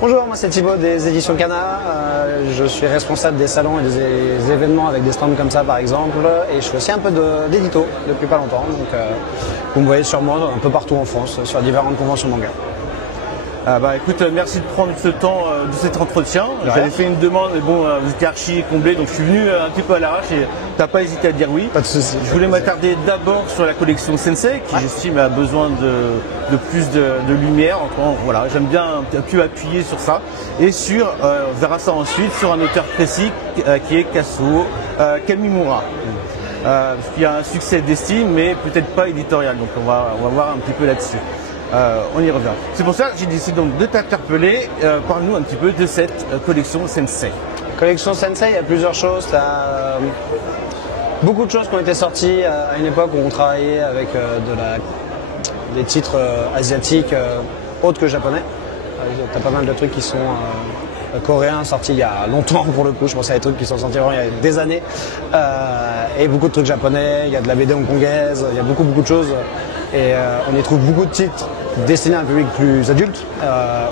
Bonjour, moi c'est Thibaut des éditions Kana. Je suis responsable des salons et des événements avec des stands comme ça par exemple. Et je fais aussi un peu d'édito depuis pas longtemps. Donc vous me voyez sûrement un peu partout en France sur différentes conventions manga. Écoute, merci de prendre ce temps de cet entretien. J'avais fait une demande, mais bon, vous étiez archi comblé, donc je suis venu un petit peu à l'arrache et t'as pas hésité à dire oui. Pas de souci. Je voulais m'attarder d'abord sur la collection Sensei, qui j'estime a besoin de plus de lumière. Enfin, voilà, j'aime bien un peu appuyer sur ça. Et sur, on verra ça ensuite, sur un auteur précis qui est Kazuo Kamimura. Parce qu'il y a un succès d'estime, mais peut-être pas éditorial. Donc on va voir un petit peu là-dessus. On y revient. C'est pour ça que j'ai décidé donc de t'interpeller. Parle-nous un petit peu de cette collection Sensei. Collection Sensei, il y a plusieurs choses. Beaucoup de choses qui ont été sorties à une époque où on travaillait avec des titres asiatiques autres que japonais. Tu as pas mal de trucs qui sont coréens sortis il y a longtemps pour le coup. Je pense à des trucs qui sont sortis vraiment il y a des années. Et beaucoup de trucs japonais, il y a de la BD hongkongaise, il y a beaucoup de choses. Et on y trouve beaucoup de titres destinés à un public plus adulte,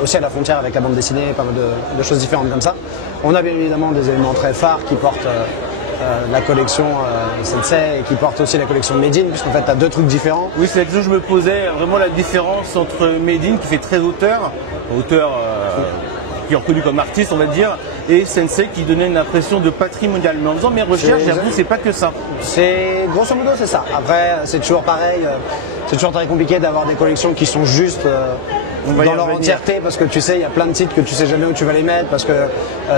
aussi à la frontière avec la bande dessinée, pas mal de choses différentes comme ça. On a bien évidemment des éléments très phares qui portent la collection Sensei et qui portent aussi la collection Made in, puisqu'en fait tu as deux trucs différents. Oui, c'est la question que je me posais, vraiment la différence entre Made in qui fait très auteur qui est reconnu comme artiste on va dire, et Sensei qui donnait une impression de patrimonial. Mais en faisant mes recherches, j'avoue, c'est pas que ça. C'est grosso modo c'est ça. Après c'est toujours pareil, c'est toujours très compliqué d'avoir des collections qui sont juste dans leur entièreté, parce que tu sais, il y a plein de titres que tu sais jamais où tu vas les mettre, parce que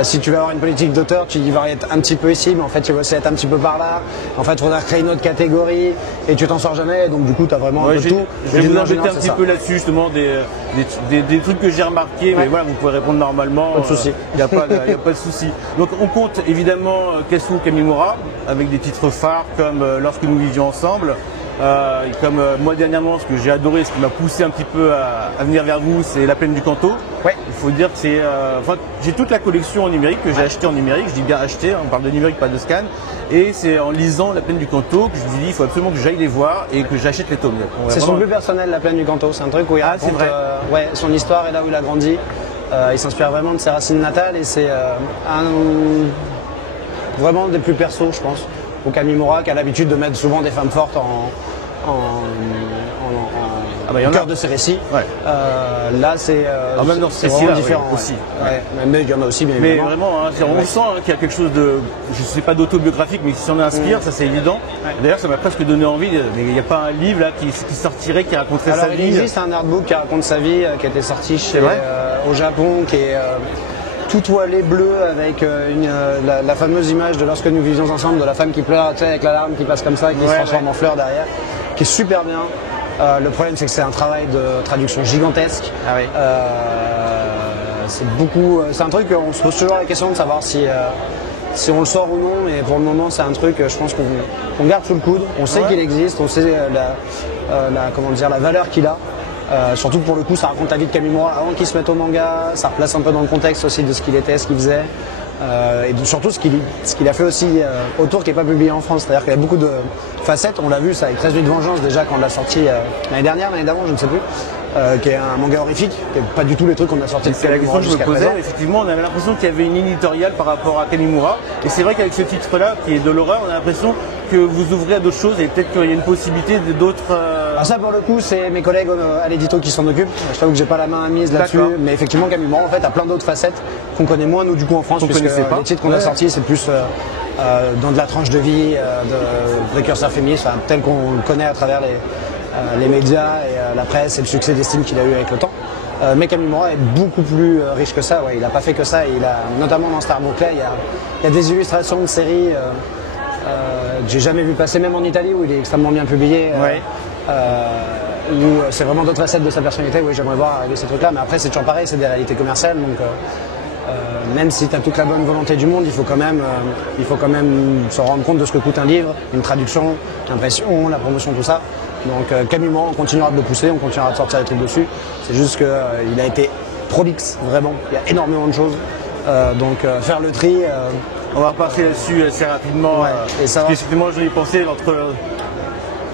si tu vas avoir une politique d'auteur, tu vas être un petit peu ici, mais en fait tu vas aussi être un petit peu par là. En fait, il faudra créer une autre catégorie et tu t'en sors jamais, donc du coup tu as vraiment un peu tout. Je vais vous embêter un petit peu là-dessus, justement, des trucs que j'ai remarqués, mais voilà, vous pouvez répondre normalement. Pas de souci. Il n'y a pas de souci. Donc on compte évidemment Kazuo Kamimura avec des titres phares comme Lorsque nous vivions ensemble. Comme moi dernièrement, ce que j'ai adoré, ce qui m'a poussé un petit peu à venir vers vous, c'est La Plaine du Kanto. Ouais. Il faut dire que c'est, j'ai toute la collection en numérique que j'ai acheté en numérique. Je dis bien acheté, on parle de numérique, pas de scan. Et c'est en lisant La Plaine du Kanto que je me suis dit, il faut absolument que j'aille les voir et que j'achète les tomes. C'est son plus personnel, La Plaine du Kanto. C'est un truc où il raconte son histoire et là où il a grandi. Il s'inspire vraiment de ses racines natales et c'est vraiment des plus persos, je pense. Ou Kamimura qui a l'habitude de mettre souvent des femmes fortes au cœur de ses récits. Ouais. Là, c'est vraiment différent aussi. Ouais. Mais il y en a aussi, bien évidemment. Mais vraiment, on sent qu'il y a quelque chose de, je ne sais pas d'autobiographique, mais qui s'en inspire, ça c'est évident. Ouais. D'ailleurs, ça m'a presque donné envie. Mais il n'y a pas un livre là qui sortirait, qui raconterait sa vie. Il existe un artbook qui raconte sa vie, qui a été sorti au Japon, qui est tout toilé bleu avec la fameuse image de Lorsque nous vivions ensemble, de la femme qui pleure, tu sais, avec la larme qui passe comme ça, qui se transforme en fleur derrière, qui est super bien. Le problème, c'est que c'est un travail de traduction gigantesque. Ah oui. C'est un truc qu'on se pose toujours la question de savoir si on le sort ou non, mais pour le moment, c'est un truc, je pense qu'on garde sous le coude. On sait qu'il existe, on sait la valeur qu'il a. Surtout pour le coup, ça raconte la vie de Kamimura avant qu'il se mette au manga, ça replace un peu dans le contexte aussi de ce qu'il était, ce qu'il faisait, et surtout ce qu'il a fait aussi autour qui n'est pas publié en France. C'est-à-dire qu'il y a beaucoup de facettes, on l'a vu ça avec 13 nuits de vengeance déjà quand on l'a sorti l'année dernière, l'année d'avant, je ne sais plus, qui est un manga horrifique, qui n'est pas du tout les trucs qu'on a sortis de Kamimura jusqu'à présent. Effectivement, on avait l'impression qu'il y avait une ligne éditoriale par rapport à Kamimura, et c'est vrai qu'avec ce titre-là, qui est de l'horreur, on a l'impression que vous ouvrez à d'autres choses et peut-être qu'il y a une possibilité d'autres... Ça pour le coup c'est mes collègues à l'édito qui s'en occupent. Je t'avoue que j'ai pas la main mise là-dessus, mais effectivement Kamimura en fait a plein d'autres facettes qu'on connaît moins nous du coup en France, puisque les titres qu'on a sortis c'est plus dans de la tranche de vie, de précurseur féministe, tel qu'on le connaît à travers les médias et la presse et le succès d'estime qu'il a eu avec le temps. Mais Kamimura est beaucoup plus riche que ça, il n'a pas fait que ça, il a, notamment dans Star Book, il y a des illustrations de séries que j'ai jamais vu passer, même en Italie où il est extrêmement bien publié. Où c'est vraiment d'autres facettes de sa personnalité. Oui, j'aimerais voir arriver ces trucs-là, mais après c'est toujours pareil, c'est des réalités commerciales, donc même si tu as toute la bonne volonté du monde, il faut quand même se rendre compte de ce que coûte un livre, une traduction, l'impression, la promotion, tout ça. Donc Kamimura, on continuera de le pousser, on continuera de sortir des trucs dessus. C'est juste qu'il a été prolixe, vraiment. Il y a énormément de choses. Donc faire le tri. On va passer là-dessus assez rapidement. Et ça va. Effectivement, je l'ai pensé entre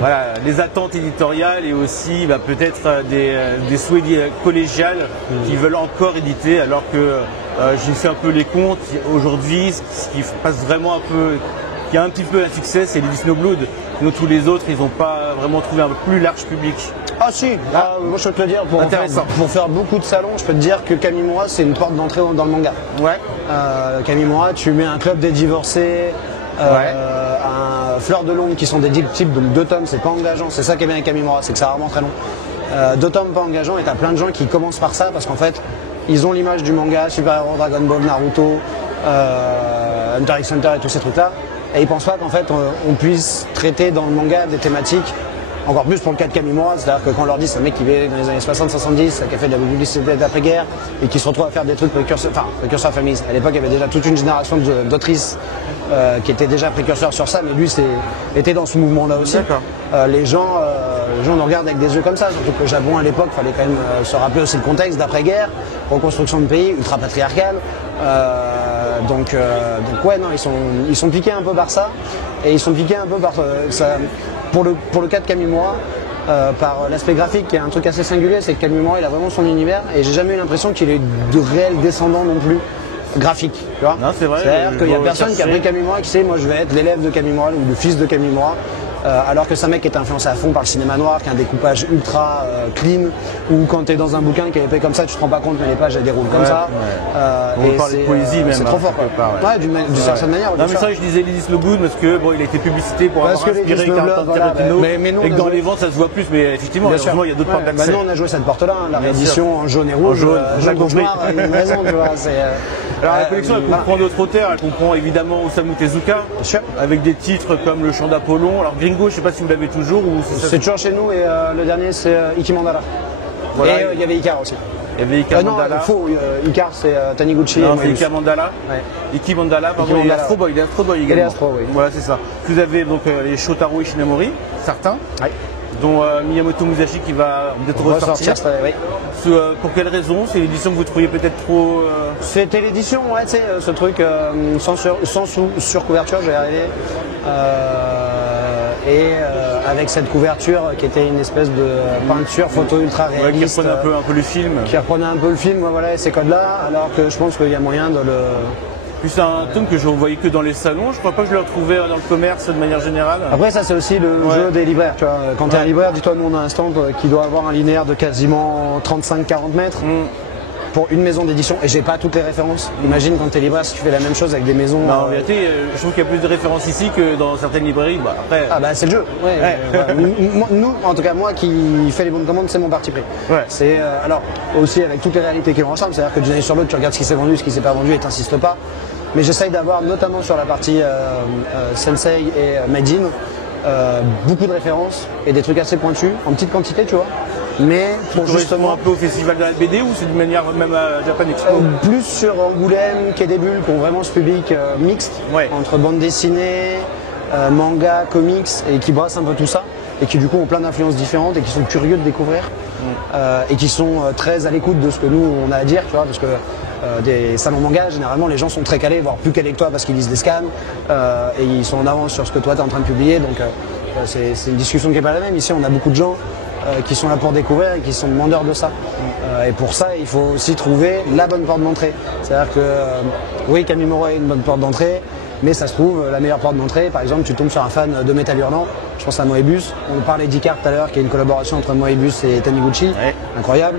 voilà, les attentes éditoriales et aussi peut-être des souhaits collégiales qui veulent encore éditer, alors que j'ai fait un peu les comptes. Aujourd'hui, ce qui passe vraiment un peu, qui a un petit peu un succès, c'est les Snowblood. Nous, tous les autres, ils n'ont pas vraiment trouvé un plus large public. Ah si, moi je peux te le dire, pour faire beaucoup de salons, je peux te dire que Kamimura c'est une porte d'entrée dans le manga. Ouais. Kamimura, tu mets un club des divorcés, un Fleur de l'ombre qui sont des types, donc 2 tomes, c'est pas engageant, c'est ça qui est bien avec Kamimura, c'est que c'est rarement très long. 2 tomes pas engageants et t'as plein de gens qui commencent par ça parce qu'en fait ils ont l'image du manga, Super Hero, Dragon Ball, Naruto, Hunter x Hunter et tous ces trucs là et ils pensent pas qu'en fait on puisse traiter dans le manga des thématiques. Encore plus pour le cas de Kamimura, c'est-à-dire que quand on leur dit c'est un mec qui vit dans les années 60-70, qui a fait de la publicité d'après-guerre et qui se retrouve à faire des trucs précurseurs féministes. À l'époque, il y avait déjà toute une génération d'autrices qui étaient déjà précurseurs sur ça, mais lui était dans ce mouvement-là aussi. Les gens nous regardent avec des yeux comme ça, surtout que le Japon à l'époque, il fallait quand même se rappeler aussi le contexte d'après-guerre, reconstruction de pays, ultra-patriarcal. Donc ouais, non, ils sont piqués un peu par ça, et ils sont piqués un peu par ça. Pour le cas de Kamimura, par l'aspect graphique, qui est un truc assez singulier, c'est que Kamimura il a vraiment son univers et j'ai jamais eu l'impression qu'il ait de réels descendants non plus graphiques. Tu vois, non, c'est vrai. C'est-à-dire qu'il n'y a personne qui a pris Kamimura qui sait moi je vais être l'élève de Kamimura ou le fils de Kamimura. Alors que c'est un mec qui est influencé à fond par le cinéma noir, qui a un découpage ultra clean, ou quand tu es dans un bouquin qui est épais comme ça, tu te rends pas compte mais les pages elles déroulent comme ça. On parle de poésie même. C'est trop fort. D'une certaine manière. Non mais ça je disais Lily Snowblood parce que bon il a été publicité pour avoir inspiré Tarantino et que dans les ventes ça se voit plus, mais effectivement il y a d'autres portes d'accès. Nous on a joué cette porte-là, la réédition en jaune et rouge, jaune rouge noir, il a une raison, tu vois. Alors la collection elle comprend d'autres auteurs, elle comprend évidemment Osamu Tezuka, avec des titres comme Le Chant d'Apollon. Alors Gringo, je sais pas si vous l'avez toujours ou c'est toujours chez nous et le dernier c'est Iki Mandala. Voilà. Et il y avait Icar aussi. Il y avait Iki Mandala. Non, faux, Icar c'est Taniguchi. Non, c'est Iki Mandala. Ouais. Iki Mandala, pardon, il est Astro Boy également. Il est Astro, oui. Voilà, c'est ça. Vous avez donc les Shotaro Ishinomori, certains. Ouais. Dont Miyamoto Musashi qui va bientôt ressortir. Oui. Pour quelle raison? C'est l'édition que vous trouviez peut-être trop... C'était l'édition, ouais, tu sais, ce truc sans surcouverture, j'ai arrivé. Avec cette couverture qui était une espèce de peinture photo ultra réaliste. Qui reprenait un peu le film. Qui reprenait un peu le film, voilà, ces codes-là, alors que je pense qu'il y a moyen de le... Puis c'est un tome que je ne voyais que dans les salons, je crois pas que je le retrouvais dans le commerce de manière générale. Après ça c'est aussi le jeu des libraires, tu vois. Quand tu es un libraire, dis-toi nous on a un stand qui doit avoir un linéaire de quasiment 35-40 mètres. Pour une maison d'édition, et j'ai pas toutes les références. Imagine quand tu es libraire si tu fais la même chose avec des maisons. Non, en vérité, je trouve qu'il y a plus de références ici que dans certaines librairies. Après... Ah bah c'est le jeu. Nous, en tout cas moi qui fais les bonnes commandes, c'est mon parti pris. C'est alors aussi avec toutes les réalités qui vont ensemble, c'est-à-dire que d'une année sur l'autre, tu regardes ce qui s'est vendu, ce qui s'est pas vendu, et t'insistes pas. Mais j'essaye d'avoir, notamment sur la partie Sensei et Made in, beaucoup de références et des trucs assez pointus, en petite quantité, tu vois. Mais pour justement un peu au festival de la BD ou c'est d'une manière même à Japan Expo plus sur Angoulême, Quai des Bulles, qui ont vraiment ce public mixte entre bande dessinée, manga, comics et qui brassent un peu tout ça et qui du coup ont plein d'influences différentes et qui sont curieux de découvrir et qui sont très à l'écoute de ce que nous on a à dire, tu vois, parce que des salons manga, généralement les gens sont très calés, voire plus calés que toi parce qu'ils lisent des scans et ils sont en avance sur ce que toi tu es en train de publier, donc c'est une discussion qui n'est pas la même. Ici on a beaucoup de gens qui sont là pour découvrir et qui sont demandeurs de ça. Et pour ça, il faut aussi trouver la bonne porte d'entrée. C'est-à-dire que, oui, Kamimura est une bonne porte d'entrée, mais ça se trouve, la meilleure porte d'entrée, par exemple, tu tombes sur un fan de Metal Hurlant, je pense à Moebius. On parlait d'Icar tout à l'heure, qui est une collaboration entre Moebius et Taniguchi, incroyable.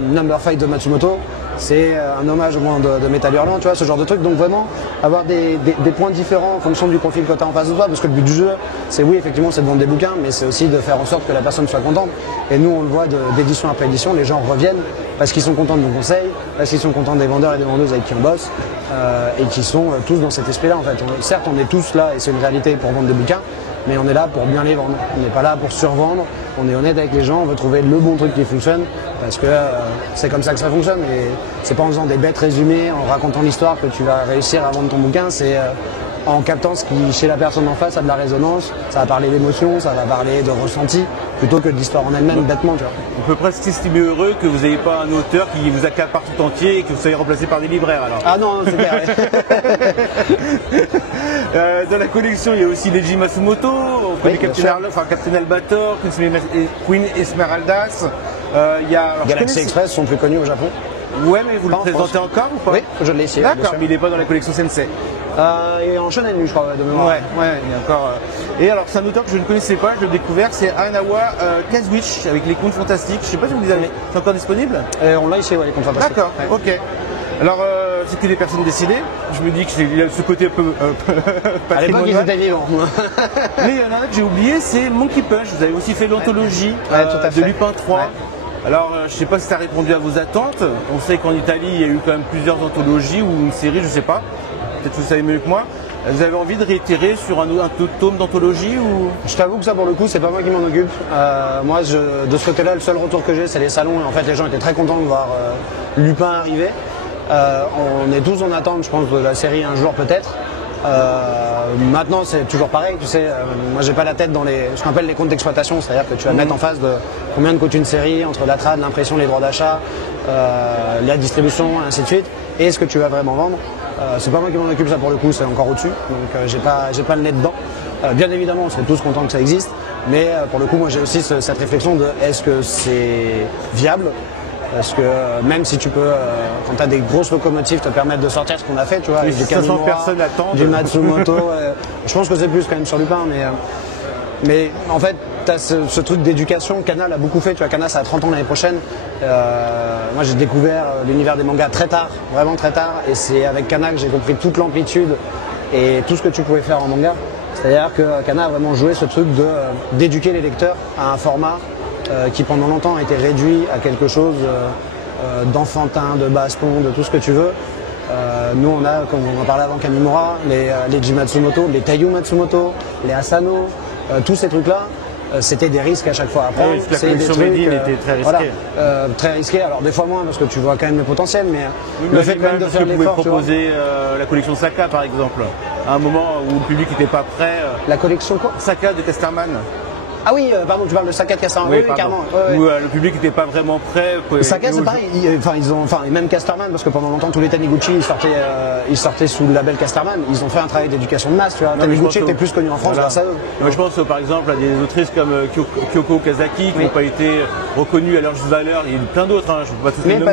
Number Fight de Matsumoto, c'est un hommage au moins de Metal Hurlant, tu vois, ce genre de truc. Donc vraiment, avoir des points différents en fonction du profil que tu as en face de toi, parce que le but du jeu, c'est oui, effectivement, c'est de vendre des bouquins, mais c'est aussi de faire en sorte que la personne soit contente. Et nous, on le voit d'édition après édition, les gens reviennent parce qu'ils sont contents de nos conseils, parce qu'ils sont contents des vendeurs et des vendeuses avec qui on bosse, et qui sont tous dans cet esprit-là, en fait. Certes, on est tous là, et c'est une réalité pour vendre des bouquins, mais on est là pour bien les vendre. On n'est pas là pour survendre, on est honnête avec les gens, on veut trouver le bon truc qui fonctionne, parce que c'est comme ça que ça fonctionne. Et c'est pas en faisant des bêtes résumées, en racontant l'histoire que tu vas réussir à vendre ton bouquin, c'est en captant ce qui, chez la personne en face, a de la résonance. Ça va parler d'émotion, ça va parler de ressenti, plutôt que de l'histoire en elle-même, bêtement. Tu vois. On peut presque s'estimer heureux que vous n'ayez pas un auteur qui vous accapare tout entier et que vous soyez remplacé par des libraires alors. Ah non, c'est clair. Dans la collection, il y a aussi Leiji Matsumoto, on connaît Captain Albator, Queen Esmeraldas. Il y a Galaxy Express sont plus connus au Japon. Ouais, mais vous le présentez encore ou pas? Oui, je l'ai ici. D'accord, mais il n'est pas dans la collection Sensei. Il est en shonen, je crois, de mémoire. Ouais, il y a encore. Et alors, c'est un auteur que je ne connaissais pas, je l'ai découvert, c'est Ainawa Kazuichi avec les contes fantastiques. Je ne sais pas si vous les avez. C'est encore disponible? On l'a ici, ouais, les contes fantastiques. D'accord, ok. Alors, c'était des personnes décédées. Je me dis qu'il y a ce côté un peu à l'époque, ils étaient vivants. Mais il y en a un que j'ai oublié, c'est Monkey Punch. Vous avez aussi fait l'anthologie de Lupin 3. Ouais. Alors, je ne sais pas si ça a répondu à vos attentes. On sait qu'en Italie, il y a eu quand même plusieurs anthologies ou une série, je ne sais pas. Peut-être que vous savez mieux que moi. Vous avez envie de réitérer sur un tome d'anthologie ou... Je t'avoue que ça, pour le coup, c'est pas moi qui m'en occupe. Moi, de ce côté-là, le seul retour que j'ai, c'est les salons. Et en fait, les gens étaient très contents de voir Lupin arriver. On est tous en attente, je pense, de la série un jour peut-être. Maintenant, c'est toujours pareil, tu sais. Moi, j'ai pas la tête dans ce qu'on appelle les comptes d'exploitation, c'est-à-dire que tu vas mettre en face de combien coûte une série, entre la trad, l'impression, les droits d'achat, la distribution, et ainsi de suite, et ce que tu vas vraiment vendre. C'est pas moi qui m'en occupe, ça pour le coup, c'est encore au-dessus, donc j'ai pas le nez dedans. Bien évidemment, on serait tous contents que ça existe, mais pour le coup, moi j'ai aussi cette réflexion de est-ce que c'est viable? Parce que même si tu peux, quand tu as des grosses locomotives, te permettre de sortir ce qu'on a fait, tu vois, avec du Kamimura, du Matsumoto, je pense que c'est plus quand même sur Lupin, mais en fait, tu as ce truc d'éducation. Kana l'a beaucoup fait, tu vois, Kana ça a 30 ans l'année prochaine. Moi j'ai découvert l'univers des mangas très tard, vraiment très tard, et c'est avec Kana que j'ai compris toute l'amplitude et tout ce que tu pouvais faire en manga. C'est-à-dire que Kana a vraiment joué ce truc d'éduquer les lecteurs à un format qui pendant longtemps a été réduit à quelque chose d'enfantin, de baston, de tout ce que tu veux. Nous on a, comme on en parlait avant Kamimura, les Leiji Matsumoto, les Taiyu Matsumoto, les Asano, tous ces trucs-là, c'était des risques à chaque fois à prendre. Oui, la collection Medine était très risquée. Voilà, très risqué, alors des fois moins parce que tu vois quand même le potentiel, mais le fait quand même de faire l'effort. Vous pouvez proposer la collection Saka par exemple, à un moment où le public n'était pas prêt. La collection quoi? Saka de Casterman. Ah oui, pardon, tu parles de Saka de Casterman, oui, carrément. Où le public n'était pas vraiment prêt. Saka c'est pareil, et même Casterman, parce que pendant longtemps tous les Taniguchi ils sortaient sous le label Casterman, ils ont fait un travail d'éducation de masse, tu vois. Taniguchi était plus connu en France grâce à eux. Moi je pense par exemple à des autrices comme Kyoko Okazaki qui n'ont pas été reconnues à leur juste valeur, il y a plein d'autres, je ne peux pas tous les nommer.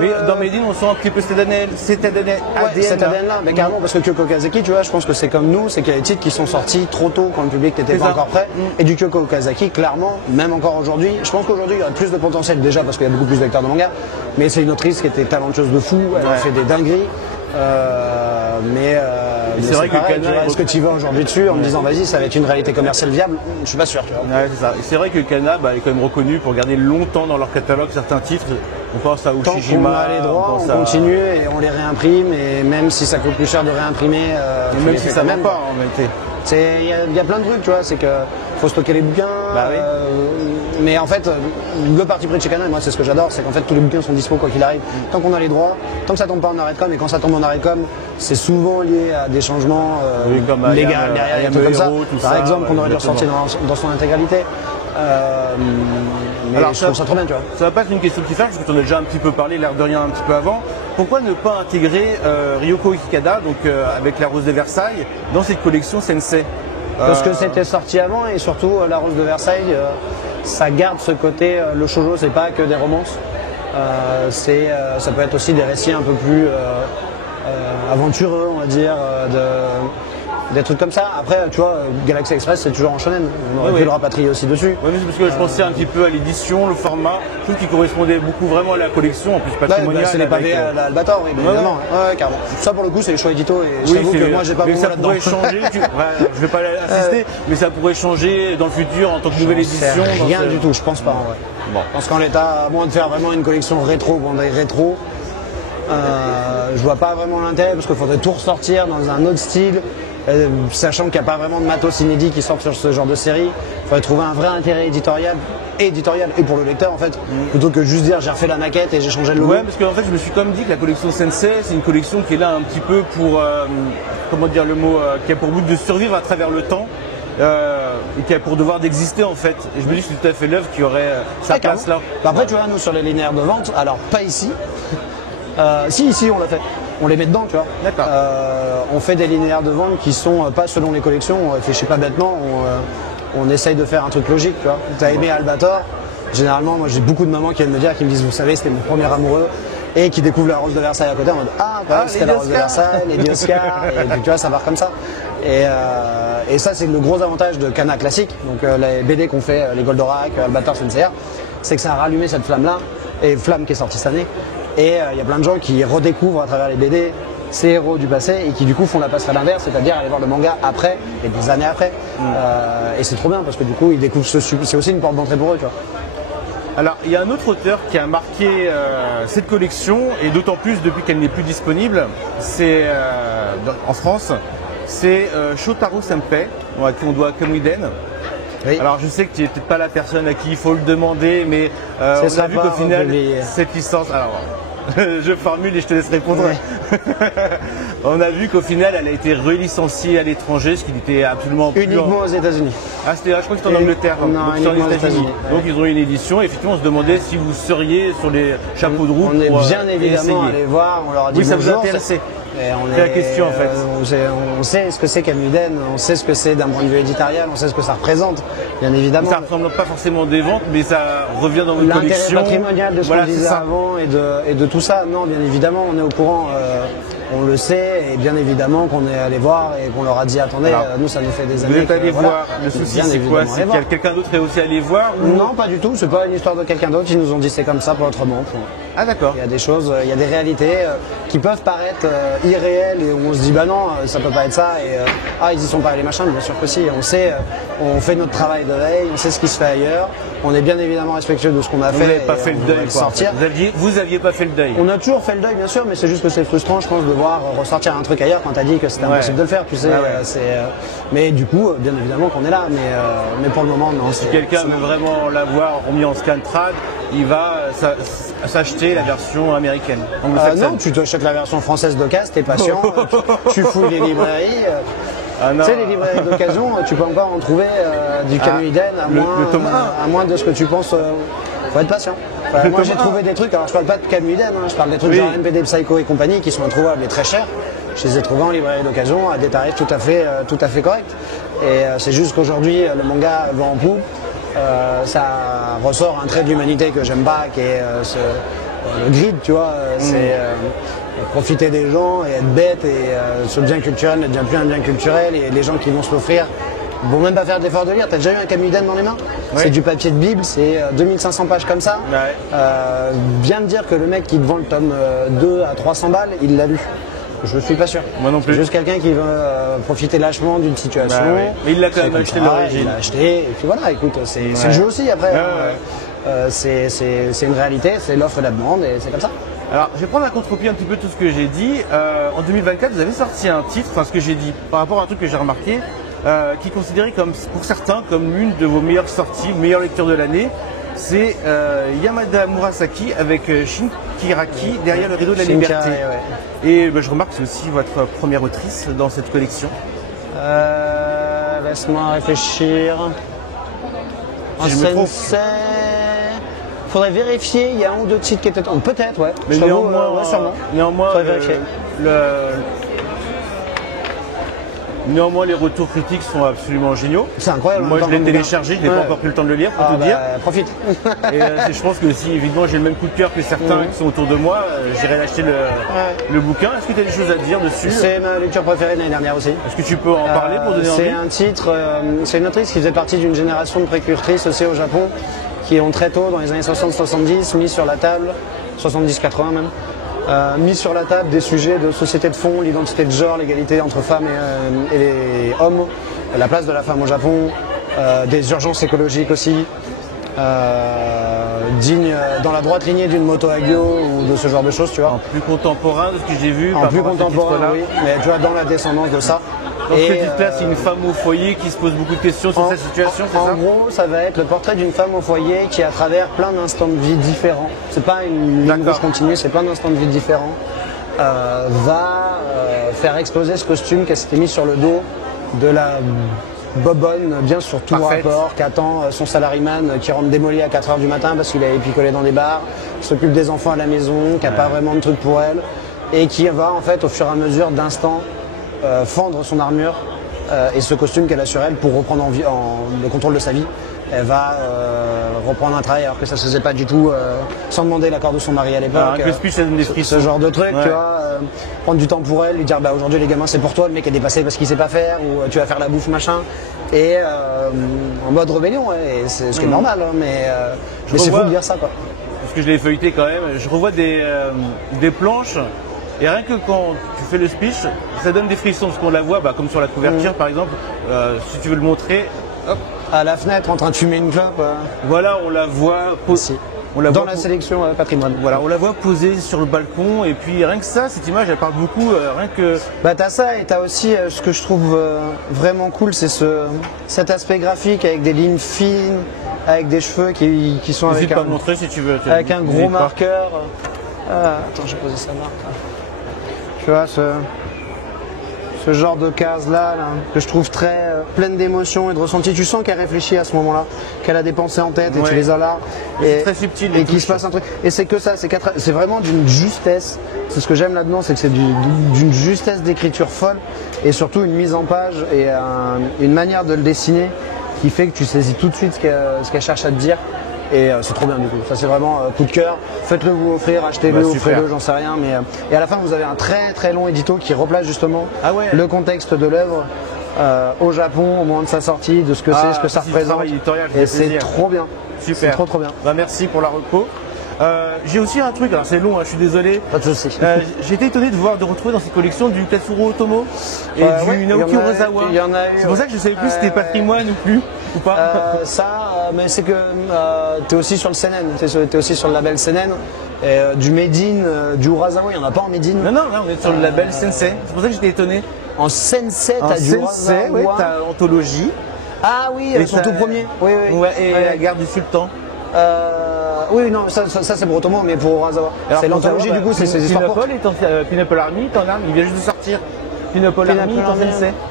Mais dans Medine on sent un petit peu cet ADN-là. Mais carrément, parce que Kyoko Okazaki, tu vois, je pense que c'est comme nous, c'est qu'il y a des titres qui sont sortis trop tôt quand le public n'était pas encore prêt, et du Kyoko Okazaki, clairement, même encore aujourd'hui, je pense qu'aujourd'hui il y aurait plus de potentiel déjà parce qu'il y a beaucoup plus de lecteurs de manga, mais c'est une autrice qui était talentueuse de fou, elle a fait des dingueries, mais c'est vrai que Kana, est-ce que tu y vas aujourd'hui dessus en me disant vas-y ça va être une réalité commerciale viable? Je suis pas sûr, tu vois. Ouais, c'est ça. C'est vrai que Kana est quand même reconnu pour garder longtemps dans leur catalogue certains titres. On pense à Ushijima. Tant qu'on a les droits, on continue et on les réimprime, et même si ça coûte plus cher de réimprimer, même si ça même pas en réalité. Il y a plein de trucs, tu vois, c'est que faut stocker les bouquins, mais en fait, le parti pris de chez Kana, moi c'est ce que j'adore, c'est qu'en fait tous les bouquins sont dispo quoi qu'il arrive. Tant qu'on a les droits, tant que ça tombe pas en arrêt de com, et quand ça tombe en arrêt de com, c'est souvent lié à des changements légaux derrière, des trucs comme ça. Par exemple, qu'on aurait dû ressortir dans son intégralité. Mais alors, je trouve ça trop bien, tu vois. Ça va pas être une question qui fâche, parce que tu en as déjà un petit peu parlé, l'air de rien, un petit peu avant. Pourquoi ne pas intégrer Ryoko Ikikada, donc avec La Rose de Versailles, dans cette collection Sensei? Parce que c'était sorti avant, et surtout La Rose de Versailles, ça garde ce côté. Le shoujo, c'est pas que des romances. Ça peut être aussi des récits un peu plus aventureux, on va dire, des trucs comme ça. Après, tu vois, Galaxy Express, c'est toujours en shonen. On aurait pu le rapatrier aussi dessus. Oui, c'est parce que je pensais un petit peu à l'édition, le format, je trouve qu'il correspondait beaucoup vraiment à la collection, en plus patrimoniale. C'est les pavés à l'Albator, oui, évidemment. Ouais, carrément. Ça, pour le coup, c'est les choix édito, et j'avoue que moi, j'ai pas beaucoup là-dedans. Mais ça pourrait changer, je vais pas insister, mais ça pourrait changer dans le futur en tant que nouvelle édition. Rien du tout, je pense pas, en vrai. Bon. Je pense qu'en l'état, à moins de faire vraiment une collection rétro, je vois pas vraiment l'intérêt, parce qu'il faudrait tout ressortir dans un autre style. sachant qu'il n'y a pas vraiment de matos inédit qui sortent sur ce genre de série. Il faudrait trouver un vrai intérêt éditorial et pour le lecteur en fait, plutôt que juste dire j'ai refait la maquette et j'ai changé le logo. Ouais, parce qu'en fait je me suis quand même dit que la collection Sensei c'est une collection qui est là un petit peu pour, comment dire le mot, qui a pour but de survivre à travers le temps. Et qui a pour devoir d'exister en fait. Et je me dis que c'est tout à fait l'œuvre qui aurait sa place là. Après tu vois, nous sur les linéaires de vente, alors pas ici, ici on l'a fait, on les met dedans tu vois. D'accord. On fait des linéaires de vente qui sont pas selon les collections, on réfléchit pas bêtement, on essaye de faire un truc logique tu vois. T'as aimé Albator, généralement moi j'ai beaucoup de mamans qui viennent me dire, qui me disent vous savez c'était mon premier amoureux, et qui découvrent la Rose de Versailles à côté en mode c'était la Rose de Versailles, les Oscar, et puis tu vois ça part comme ça. Et ça c'est le gros avantage de Kana classique, donc les BD qu'on fait, les Goldorak, Albator, Sensei, c'est que ça a rallumé cette flamme là, et flamme qui est sortie cette année, et il y a plein de gens qui redécouvrent à travers les BD ces héros du passé et qui du coup font la passerelle inverse, c'est-à-dire aller voir le manga après et des années après. Et c'est trop bien parce que du coup ils découvrent c'est aussi une porte d'entrée pour eux tu vois. Alors, il y a un autre auteur qui a marqué cette collection, et d'autant plus depuis qu'elle n'est plus disponible, c'est en France, c'est Shotaro Senpai, à qui on doit Kamuiden. Oui. Alors, je sais que tu n'es peut-être pas la personne à qui il faut le demander, mais on a vu qu'au final, cette licence... Alors, je formule et je te laisse répondre. Ouais. On a vu qu'au final, elle a été relicenciée à l'étranger, ce qui n'était absolument plus... Uniquement aux États-Unis. Ah, je crois que c'était en Angleterre. Non, uniquement aux États-Unis. Donc, ils ont eu une édition. Et effectivement, on se demandait si vous seriez sur les chapeaux de roue. On est bien évidemment allé voir, on leur a dit oui, ça bonjour. vous a intéressé. C'est la question en fait. On sait ce que c'est Kamuiden, on sait ce que c'est d'un point de vue éditorial, on sait ce que ça représente, bien évidemment. Ça ne ressemble pas forcément des ventes, mais ça revient dans votre collection. L'intérêt patrimonial de ce qu'on disait avant et de tout ça, non, bien évidemment, on est au courant. On le sait, et bien évidemment qu'on est allé voir et qu'on leur a dit attendez, nous ça nous fait des années. Vous êtes allé voir, le souci c'est quoi? C'est que quelqu'un d'autre est aussi allé voir ou... Non, pas du tout, c'est pas une histoire de quelqu'un d'autre, ils nous ont dit c'est comme ça, pas autrement. Ah d'accord. Il y a des choses, il y a des réalités qui peuvent paraître irréelles et où on se dit bah non, ça peut pas être ça et ils y sont pas allés machin, bien sûr que si, on sait, on fait notre travail de veille, on sait ce qui se fait ailleurs, on est bien évidemment respectueux de ce qu'on a fait. Vous n'avez pas fait le deuil quoi. Sortir. Vous aviez pas fait le deuil. On a toujours fait le deuil bien sûr, mais c'est juste que c'est frustrant je pense de voir ressortir un truc ailleurs quand t'as dit que c'était impossible de le faire, tu sais. Mais du coup, bien évidemment qu'on est là, mais pour le moment non. Si quelqu'un veut vraiment l'avoir remis en scan trad, il va s'acheter la version américaine. Non, tu t'achètes la version française d'Ocas, t'es patient, tu fouilles les librairies. Tu sais, les librairies d'occasion, tu peux encore en trouver du Kamuiden à moins de ce que tu penses. Faut être patient. Moi j'ai trouvé des trucs, alors je parle pas de Kamuiden, je parle des trucs genre NPD Psycho et compagnie qui sont introuvables et très chers. Je les ai trouvés en librairie d'occasion à des tarifs tout à fait corrects. Et c'est juste qu'aujourd'hui le manga va en poupe. Ça ressort un trait de l'humanité que j'aime pas, qui est le grid, tu vois. C'est profiter des gens et être bête et ce bien culturel ne devient plus un bien culturel et les gens qui vont se l'offrir vont même pas faire d'effort de lire. T'as déjà eu un Kamuiden dans les mains? C'est du papier de Bible, c'est 2500 pages comme ça. Viens de dire que le mec qui te vend le tome 2 à 300 balles, il l'a lu. Je ne suis pas sûr. Moi non plus. C'est juste quelqu'un qui veut profiter lâchement d'une situation. Mais il l'a quand même acheté l'origine. Il l'a acheté et puis voilà, écoute, c'est le jeu aussi après. C'est une réalité, c'est l'offre et la demande et c'est comme ça. Alors, je vais prendre à contre-pied un petit peu tout ce que j'ai dit. En 2024, vous avez sorti un titre, enfin ce que j'ai dit, par rapport à un truc que j'ai remarqué, qui est considéré comme, pour certains comme l'une de vos meilleures sorties, meilleure lecture de l'année. C'est Yamada Murasaki avec Shinkiraki derrière le rideau de la liberté. Et je remarque que c'est aussi votre première autrice dans cette collection. Laisse-moi réfléchir. En Sensei, faudrait vérifier, il y a un ou deux titres qui étaient... Peut-être, ouais. Mais sûrement. Néanmoins, faudrait vérifier. Néanmoins, les retours critiques sont absolument géniaux. C'est incroyable. Moi, je l'ai téléchargé, je n'ai pas encore pris le temps de le lire, pour te dire. Profite. Et je pense que si, évidemment, j'ai le même coup de cœur que certains qui sont autour de moi, j'irai l'acheter le bouquin. Est-ce que tu as des choses à dire dessus? C'est ma lecture préférée de l'année dernière aussi. Est-ce que tu peux en parler pour donner envie? C'est un titre, c'est une autrice qui faisait partie d'une génération de précurseuses aussi au Japon, qui ont très tôt, dans les années 60-70, mis sur la table, 70-80 même, mis sur la table des sujets de société de fond, l'identité de genre, l'égalité entre femmes et les hommes, la place de la femme au Japon, des urgences écologiques aussi, digne dans la droite lignée d'une moto Hagio ou de ce genre de choses, tu vois. En plus contemporain de ce que j'ai vu. En plus contemporain, oui, mais tu vois, dans la descendance de ça. Donc cette petite-là, c'est une femme au foyer qui se pose beaucoup de questions sur sa situation, c'est ça? En gros, ça va être le portrait d'une femme au foyer qui, à travers plein d'instants de vie différents, c'est pas une ligne rouge continue, c'est plein d'instants de vie différents, va faire exploser ce costume qu'elle s'était mis sur le dos de la bobonne, bien sur tout rapport, qui attend son salariman qui rentre démoli à 4h du matin parce qu'il avait picolé dans des bars, qui s'occupe des enfants à la maison, qui n'a pas vraiment de trucs pour elle, et qui va en fait au fur et à mesure d'instants fendre son armure et ce costume qu'elle a sur elle pour reprendre le contrôle de sa vie. Elle va reprendre un travail alors que ça se faisait pas du tout sans demander l'accord de son mari à l'époque. Ce genre de truc, tu vois, prendre du temps pour elle, lui dire bah aujourd'hui les gamins c'est pour toi, le mec est dépassé parce qu'il sait pas faire, ou tu vas faire la bouffe machin, et en mode rébellion, et c'est ce qui est normal, hein, mais c'est fou de dire ça quoi. Parce que je l'ai feuilleté quand même, je revois des planches. Et rien que quand tu fais le speech, ça donne des frissons, parce qu'on la voit, comme sur la couverture par exemple, si tu veux le montrer, hop. À la fenêtre en train de fumer une clope. Voilà, on la voit posée. Dans la sélection patrimoine. Voilà, on la voit posée sur le balcon, et puis rien que ça, cette image elle parle beaucoup, rien que... T'as ça, et t'as aussi ce que je trouve vraiment cool, c'est cet aspect graphique avec des lignes fines, avec des cheveux qui sont avec un... montrer si tu veux. Avec un gros marqueur. Attends, j'ai posé sa marque. Tu vois, ce genre de case là, que je trouve très pleine d'émotions et de ressenti. Tu sens qu'elle réfléchit à ce moment-là, qu'elle a des pensées en tête et tu les as là. Et très subtil. Et qu'il se passe un truc. Et c'est que ça, c'est vraiment d'une justesse. C'est ce que j'aime là-dedans, c'est que c'est d'une justesse d'écriture folle et surtout une mise en page et une manière de le dessiner qui fait que tu saisis tout de suite ce qu'elle cherche à te dire. Et c'est trop bien du coup, ça c'est vraiment coup de cœur. Faites-le vous offrir, achetez-le, offrez-le, j'en sais rien. Mais, et à la fin vous avez un très très long édito qui replace justement le contexte de l'œuvre au Japon au moment de sa sortie, de ce que c'est, ce que ça représente. Et c'est trop bien. Super. C'est trop bien. Merci pour la reco. J'ai aussi un truc, alors c'est long, je suis désolé. Pas de soucis. J'ai été étonné de retrouver dans cette collection du Katsuro Otomo et du Naoki Urasawa. C'est pour ça que je ne savais plus si c'était patrimoine ou plus. Ou pas mais c'est que tu es aussi sur le Seinen, tu es aussi sur le label Seinen. Et, du Made in, du Urasawa, il n'y en a pas en Made in. Non, on est sur le label Sensei. C'est pour ça que j'étais étonné. En Sensei, tu as du Urasawa. Ouais, tu as Anthologie. Ah oui, son tout premier. Oui. Et la Garde du Sultan. Oui, non, ça c'est pour Otomo, mais pour Urasawa. C'est l'anthologie, du coup, c'est ces histoires courtes. Pineapple Army, il vient juste de sortir. Pineapple Army,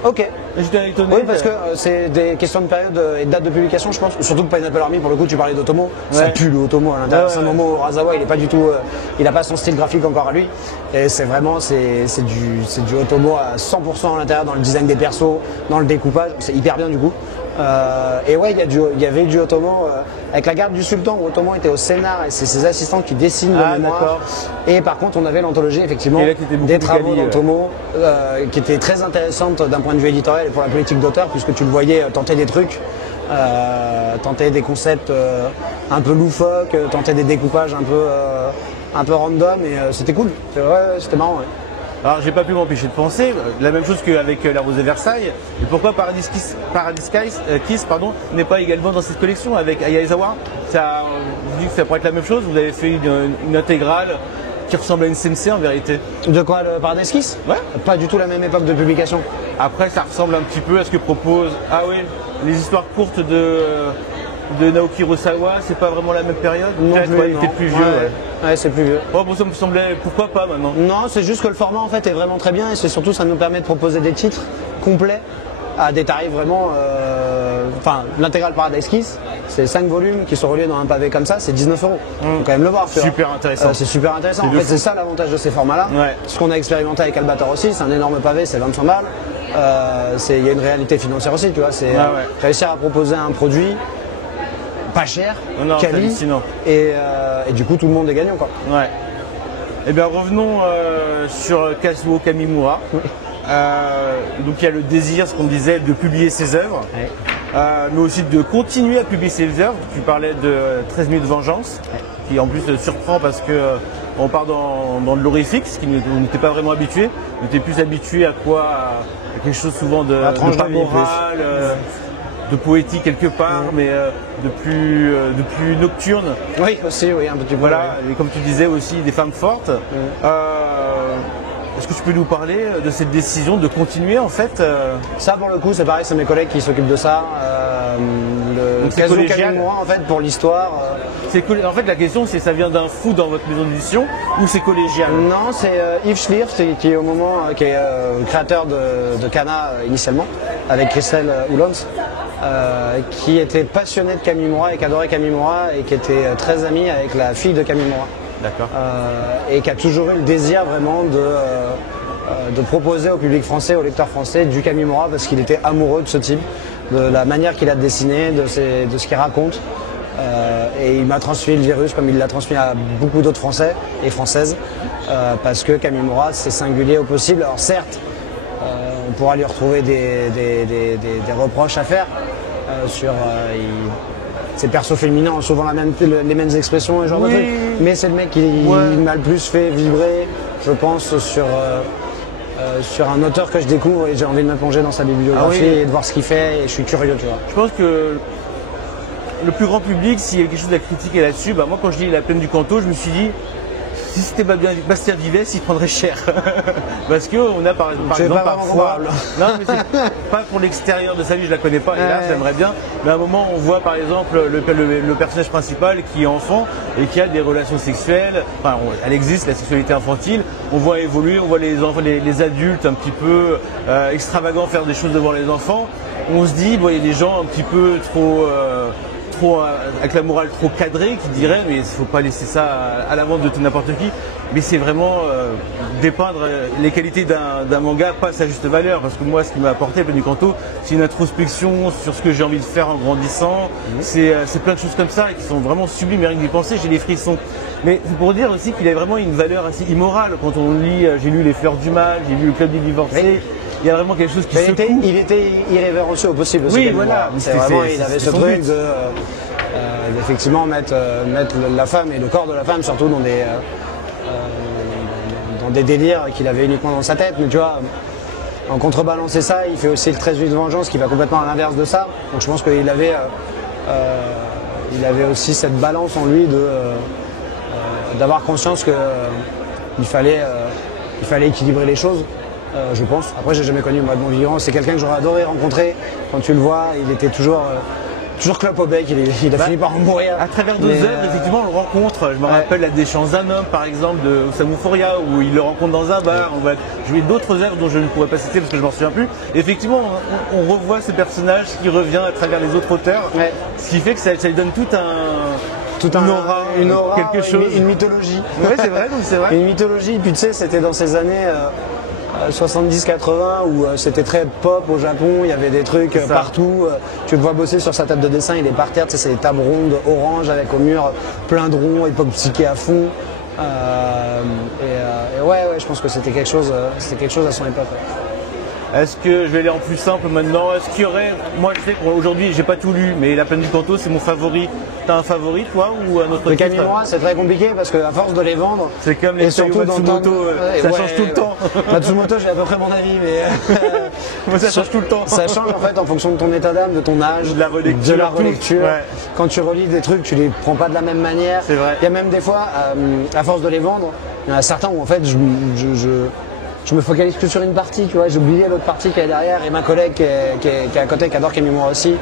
Ok. J'étais étonné. Oui, parce que c'est des questions de période et de date de publication, je pense. Surtout que Pineapple Army, pour le coup, tu parlais d'Otomo. Ça pue le Otomo à l'intérieur. C'est un moment où Urasawa, il est pas du tout, il n'a pas son style graphique encore à lui. Et c'est vraiment, c'est du Otomo à 100% à l'intérieur, dans le design des persos, dans le découpage. C'est hyper bien du coup. Et ouais, il y avait du Otomo avec la Garde du Sultan où Otomo était au scénar et c'est ses assistants qui dessinent le mémoire. Et par contre, on avait l'anthologie effectivement des travaux d'Otomo qui étaient très intéressantes d'un point de vue éditorial et pour la politique d'auteur, puisque tu le voyais tenter des trucs, tenter des concepts un peu loufoques, tenter des découpages un peu random, et c'était cool. C'était marrant. Ouais. Alors j'ai pas pu m'empêcher de penser, la même chose qu'avec La Rose de Versailles, et pourquoi Paradise Kiss n'est pas également dans cette collection avec Aya Aizawa. Vous dites que ça pourrait être la même chose, vous avez fait une intégrale qui ressemble à une sensei en vérité. De quoi, le Paradise Kiss? Ouais. Pas du tout la même époque de publication. Après ça ressemble un petit peu à ce que propose, les histoires courtes de Naoki Urasawa, c'est pas vraiment la même période? Non, il était plus vieux. Ouais, c'est plus vieux. Bon, ça me semblait, pourquoi pas maintenant? Non, c'est juste que le format en fait est vraiment très bien et c'est surtout ça nous permet de proposer des titres complets à des tarifs vraiment. L'intégrale Paradise Kiss, c'est 5 volumes qui sont reliés dans un pavé comme ça, c'est 19 €. Faut quand même le voir. Super intéressant. C'est super intéressant. En fait, c'est ça l'avantage de ces formats-là. Ouais. Ce qu'on a expérimenté avec Albator aussi, c'est un énorme pavé, c'est 25 balles. Il y a une réalité financière aussi, tu vois. C'est réussir à proposer un produit pas cher, quali, et du coup tout le monde est gagnant quoi. Ouais. Eh bien revenons sur Kazuo Kamimura. Oui. Donc il y a le désir, ce qu'on disait, de publier ses œuvres, mais aussi de continuer à publier ses œuvres. Tu parlais de 13 minutes de vengeance, qui en plus surprend parce que on part dans de l'horrifique, ce qui n'était pas vraiment habitué. On était plus habitué à quoi? À quelque chose souvent de pas moral, de poétique quelque part, mais de plus nocturne. Oui, aussi, oui, un petit peu. Voilà, et comme tu disais aussi, des femmes fortes. est-ce que tu peux nous parler de cette décision de continuer en fait Ça pour le coup c'est pareil, c'est mes collègues qui s'occupent de ça. Donc c'est collégial moi en fait pour l'histoire. En fait la question c'est ça vient d'un fou dans votre maison d'édition ou c'est collégial? Non, c'est Yves Schlier qui est au moment qui est créateur de Kana initialement avec Christelle Oulons. Qui était passionné de Kamimura et qui adorait Kamimura et qui était très ami avec la fille de Kamimura. D'accord. Et qui a toujours eu le désir vraiment de proposer au public français, aux lecteurs français du Kamimura parce qu'il était amoureux de ce type, de la manière qu'il a dessiné, de ce qu'il raconte. Et il m'a transmis le virus comme il l'a transmis à beaucoup d'autres Français et Françaises parce que Kamimura c'est singulier au possible. Alors certes, on pourra lui retrouver des reproches à faire sur ses persos féminins ont souvent les mêmes expressions et genre de trucs. Mais c'est le mec qui m'a le plus fait vibrer, je pense, sur un auteur que je découvre et j'ai envie de me plonger dans sa bibliographie et de voir ce qu'il fait et je suis curieux, tu vois. Je pense que le plus grand public, s'il y a quelque chose à critiquer là-dessus, moi quand je lis La Plaine du Canto, je me suis dit si c'était Bastien Vivès, il prendrait cher. Parce qu'on a par exemple parfois. Non, mais c'est pas pour l'extérieur de sa vie, je la connais pas, et là j'aimerais bien. Mais à un moment, on voit par exemple le personnage principal qui est enfant et qui a des relations sexuelles. Enfin, elle existe, la sexualité infantile. On voit évoluer, on voit les adultes un petit peu extravagants faire des choses devant les enfants. On se dit, il y a des gens un petit peu trop avec la morale trop cadrée qui dirait mais il ne faut pas laisser ça à la vente de tout n'importe qui, mais c'est vraiment dépeindre les qualités d'un manga pas sa juste valeur, parce que moi ce qui m'a apporté La Plaine du Canto c'est une introspection sur ce que j'ai envie de faire en grandissant, c'est plein de choses comme ça qui sont vraiment sublimes et rien que d'y penser j'ai des frissons, mais c'est pour dire aussi qu'il a vraiment une valeur assez immorale quand on lit, j'ai lu Les Fleurs du Mal, j'ai lu Le Club des Divorcés. Il y a vraiment quelque chose qui il était irrévérencieux au possible. Oui, voilà. Il avait ce truc d'effectivement mettre la femme et le corps de la femme surtout dans des délires qu'il avait uniquement dans sa tête. Mais tu vois, en contrebalancer ça, il fait aussi le 13 de vengeance qui va complètement à l'inverse de ça. Donc je pense qu'il avait aussi cette balance en lui d'avoir conscience qu'il fallait équilibrer les choses. Je pense. Après, j'ai jamais connu Edmond Vigran. C'est quelqu'un que j'aurais adoré rencontrer. Quand tu le vois, il était toujours clope au bec. Il a fini par en mourir. À travers deux œuvres, effectivement, on le rencontre. Je me rappelle La Déchéance d'un homme, par exemple, de Osamu Furia, où il le rencontre dans un bar. On va jouer d'autres œuvres dont je ne pourrais pas citer parce que je m'en souviens plus. Et effectivement, on revoit ce personnage qui revient à travers les autres auteurs. Ce qui fait que ça lui donne une aura, quelque chose. Une mythologie. Oui, c'est vrai, donc c'est vrai. Une mythologie. Puis tu sais, c'était dans ces années 70-80 où c'était très pop au Japon, il y avait des trucs partout. Tu le vois bosser sur sa table de dessin, il est par terre, tu sais, c'est des tables rondes orange avec au mur plein de ronds, époque psyché à fond. Je pense que c'était quelque chose à son époque. Est-ce que je vais aller en plus simple maintenant? Est-ce qu'il y aurait, moi je sais qu'aujourd'hui j'ai pas tout lu, mais La Plaine du Canto c'est mon favori. T'as un favori toi ou un autre? Le Kamimura c'est très compliqué parce qu'à force de les vendre, c'est comme les Matsumoto, ça change tout le temps. Matsumoto j'ai à peu près mon avis, mais moi, ça change tout le temps. Ça change en fait en fonction de ton état d'âme, de ton âge, de la relecture. Quand tu relis des trucs, tu les prends pas de la même manière. C'est vrai. Il y a même des fois, à force de les vendre, il y en a certains où en fait je me focalise que sur une partie, tu vois, j'ai oublié l'autre partie qui est derrière, et ma collègue qui est à côté, qui adore Kamimura aussi,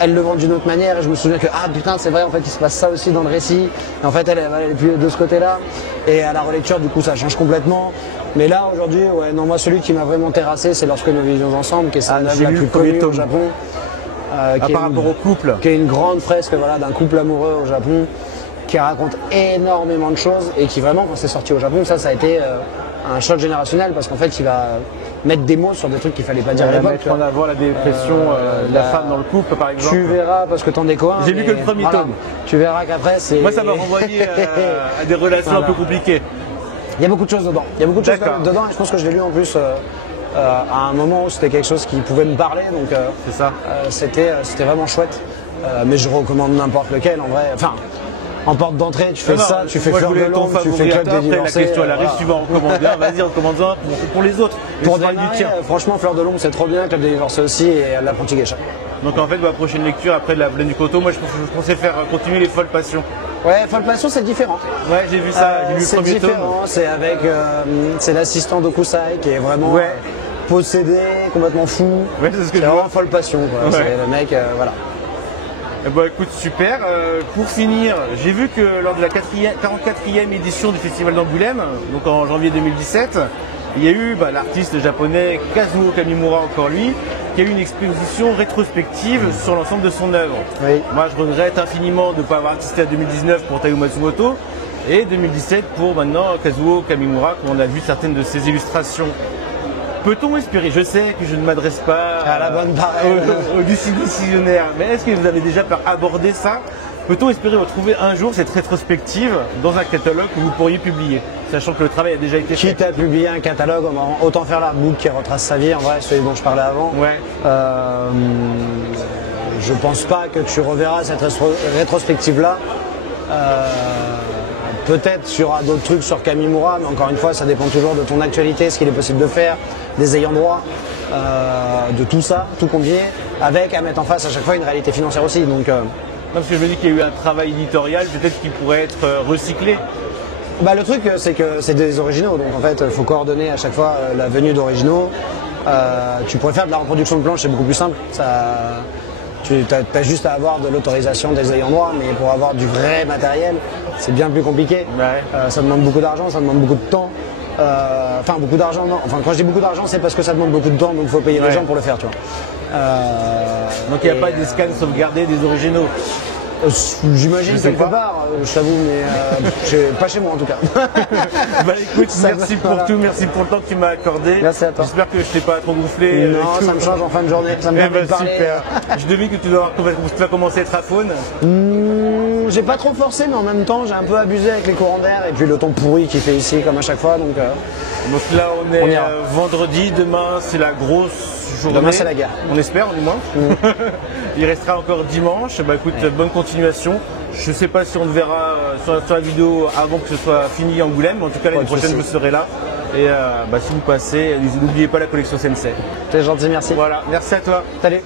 elle le vend d'une autre manière, et je me souviens que putain c'est vrai, en fait il se passe ça aussi dans le récit, et en fait elle est plus de ce côté-là, et à la relecture du coup ça change complètement. Mais là aujourd'hui, moi celui qui m'a vraiment terrassé c'est Lorsque nous vivions ensemble, qui est sa œuvre la plus connue au Japon. Par rapport au couple. Qui est une grande fresque d'un couple amoureux au Japon, qui raconte énormément de choses, et qui vraiment quand c'est sorti au Japon, ça a été un choc générationnel parce qu'en fait il va mettre des mots sur des trucs qu'il fallait pas dire à l'époque. Mettre en avant la dépression de la femme dans le couple par exemple. Tu verras parce que t'en es quoi. J'ai lu que le premier tome. Tu verras qu'après c'est. Moi ça m'a renvoyé à des relations un peu compliquées. Il y a beaucoup de choses dedans. Il y a beaucoup de choses dedans et je pense que je l'ai lu en plus à un moment où c'était quelque chose qui pouvait me parler, donc c'est ça. C'était vraiment chouette. Mais je recommande n'importe lequel en vrai. Enfin, en porte d'entrée, tu fais ça, tu fais Fleur de Londres, tu fais Club des Divorcés. Après la question elle arrive, tu vas en recommander un, vas-y recommande-en pour les autres. Pour démarrer, franchement Fleur de Londres c'est trop bien, Club des Divorcés aussi, et L'Apprenti Geisha. Donc en fait ma prochaine lecture après La Plaine du Canto, moi je pensais faire continuer Les Folles Passions. Ouais, Folpation c'est différent. Ouais, j'ai vu ça, j'ai vu le premier tome. C'est différent, c'est avec c'est l'assistant d'Okusai qui est vraiment possédé, complètement fou. Ouais, c'est ce que je vraiment vois. Folpation quoi. Ouais. C'est le mec, voilà. Bah écoute, super. Pour finir, j'ai vu que lors de la 44e édition du Festival d'Angoulême, donc en janvier 2017, il y a eu l'artiste japonais Kazuo Kamimura, encore lui, qui a eu une exposition rétrospective sur l'ensemble de son œuvre. Oui. Moi, je regrette infiniment de ne pas avoir assisté à 2019 pour Taiyo Matsumoto et 2017 pour maintenant Kazuo Kamimura, où on a vu certaines de ses illustrations. Peut-on espérer, je sais que je ne m'adresse pas à la bonne pareille au décisionnaire, mais est-ce que vous avez déjà abordé ça? Peut-on espérer retrouver un jour cette rétrospective dans un catalogue que vous pourriez publier, sachant que le travail a déjà été fait? Quitte à publier un catalogue, autant faire l'artbook qui retrace sa vie, en vrai, celui dont je parlais avant. Ouais. Je pense pas que tu reverras cette rétrospective-là. Peut-être qu'il y aura d'autres trucs sur Kamimura, mais encore une fois, ça dépend toujours de ton actualité, ce qu'il est possible de faire, des ayants droit, de tout ça, tout combiné, avec à mettre en face à chaque fois une réalité financière aussi. Donc, non, parce que je me dis qu'il y a eu un travail éditorial, peut-être qu'il pourrait être recyclé. Le truc, c'est que c'est des originaux, donc en fait, il faut coordonner à chaque fois la venue d'originaux. Tu pourrais faire de la reproduction de planches, c'est beaucoup plus simple. Tu as juste à avoir de l'autorisation des ayants droit, mais pour avoir du vrai matériel, c'est bien plus compliqué. Ouais. Ça demande beaucoup d'argent, ça demande beaucoup de temps. Enfin, beaucoup d'argent, non. Enfin, quand je dis beaucoup d'argent, c'est parce que ça demande beaucoup de temps, donc il faut payer les gens pour le faire, tu vois. Donc il n'y a pas des scans sauvegardés des originaux? J'imagine quelque part, je t'avoue, mais pas chez moi en tout cas. Écoute, merci pour tout, merci pour le temps que tu m'as accordé. Merci à toi. J'espère que je t'ai pas trop gonflé. Non, ça me change en fin de journée, ça me permet de parler. Super. Je devine que tu vas commencer à être à faune. J'ai pas trop forcé, mais en même temps, j'ai un peu abusé avec les courants d'air et puis le temps pourri qu'il fait ici, comme à chaque fois. Donc là, on est vendredi, demain, c'est la grosse journée. Demain, c'est la guerre. On espère, du moins. Il restera encore dimanche. Écoute, bonne continuation. Je sais pas si on te verra sur la vidéo avant que ce soit fini Angoulême, mais en tout cas, l'année prochaine, je serai là. Et si vous passez, n'oubliez pas la collection Sensei. T'es gentil, merci. Voilà, merci à toi. Salut.